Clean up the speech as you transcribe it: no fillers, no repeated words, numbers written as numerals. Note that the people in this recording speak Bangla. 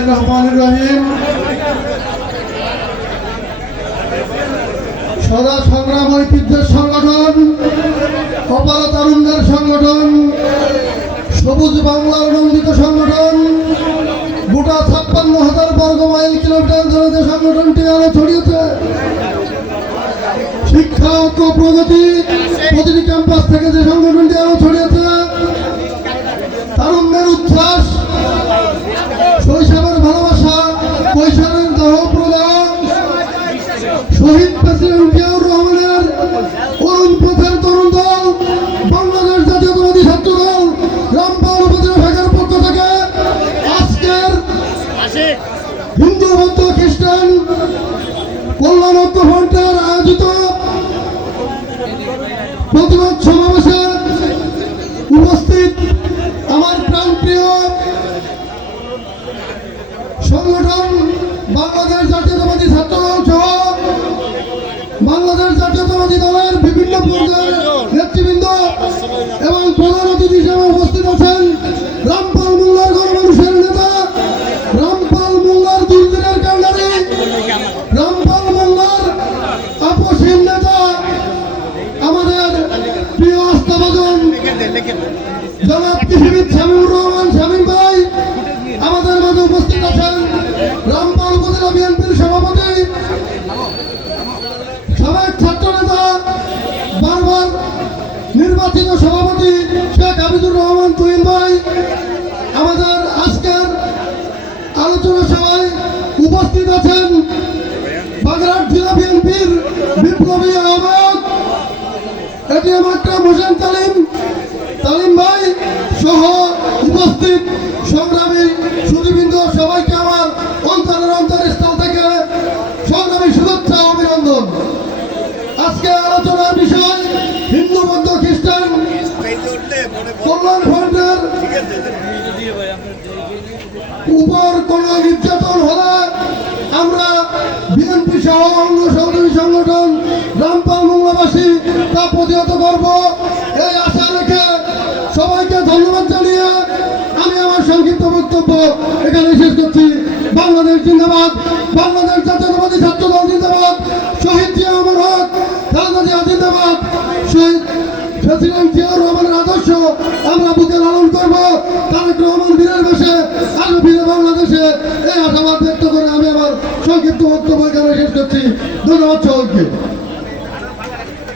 বিসমিল্লাহির রহমানির রহিম। সদা সংগ্রাম ঐতিহ্যের সংগঠন, অপার তারুণ্যের সংগঠন, সবুজ বাংলার নন্দিত সংগঠন, গোটা ৫৬,০০০ বর্গ মাইল কিলোমিটার ধরে যে সংগঠনটি আরো ছড়িয়েছে। শিক্ষা ও প্রগতি প্রতিটি ক্যাম্পাস থেকে যে সংগঠনটি আরো ছড়িয়েছে। তারুণ্যের উচ্ছ্বাস, শৈশবের ভালোবাসা, কৈশোরের দেহ প্রদান, শহীদ প্রেসিডেন্ট জিয়াউর রহমানের অরুণ পথের তরুণ দল, বাংলাদেশ জাতীয়তাবাদী ছাত্র দল, রামপাল উপজেলা শাখার পক্ষ থেকে আজকের হিন্দু বৌদ্ধ খ্রিস্টান কল্যাণ ঐক্য ফ্রন্টের আয়োজিত প্রতিবাদ সমাবেশে উপস্থিত আমার প্রাণপ্রিয় সংগঠন বাংলাদেশ জাতীয়তাবাদী ছাত্র দল সহ বাংলাদেশ জাতীয়তাবাদী দলের বিভিন্ন পর্যায়ের নেতৃবৃন্দ এবং প্রধান অতিথি হিসেবে উপস্থিত আছেন রামপাল মোল্লার গণমানুষের নেতা, রামপাল মোল্লার দুর্দিনের কান্ডারি, রামপাল মোল্লার আপসহীন নেতা, আমাদের প্রিয় আস্থাভাজন জনাব কৃষিবিদ শামীমুর রহমান শামীম ভাই আমাদের মাঝে উপস্থিত আছেন। রামপাল উপজেলা বিএনপির সভাপতি, সাবেক ছাত্র নেতা, বারবার নির্বাচিত সভাপতি শেখ হাবিবুর রহমান তুহিন ভাই আমাদের আজকের আলোচনা সভায় উপস্থিত আছেন। বাগেরহাট জেলা বিএনপির বিপ্লবী আহ্বায়ক এটিএম আকরাম হোসেন তালিম ভাই সহ উপস্থিত সংগ্রামী সুধীবৃন্দ, সবাইকে আমার অন্তরের অন্তরস্থল থেকে সংগ্রামী শুভেচ্ছা ও অভিনন্দন। আজকে আলোচনার বিষয় হিন্দু বৌদ্ধ খ্রিস্টান কল্যাণ ফ্রন্টের উপর কোন নির্যাতন হলে আমরা বিএনপি সহ অঙ্গ সহযোগী সংগঠন রামপাল মোংলাবাসী তা প্রতিহত করব, এই আশা রেখে সবাইকে ধন্যবাদ জানিয়ে আমি আমার সংক্ষিপ্ত বক্তব্য এখানে শেষ করছি। বাংলাদেশ জিন্দাবাদ, বাংলাদেশ জাতীয়তাবাদী ছাত্র দল জিন্দাবাদ, শহীদ জিয়া অমর হক, খালেদা জিয়া জিন্দাবাদ, শহীদ প্রেসিডেন্ট জিয়াউর রহমানের আদর্শ আমরা বুকে লালন করব। তারেক রহমান বীরের বেশে আরো ফিরে বাংলাদেশে, এই আশাবাদ ব্যক্ত করে আমি আমার সংক্ষিপ্ত বক্তব্য এখানে শেষ করছি। ধন্যবাদ সকলকে।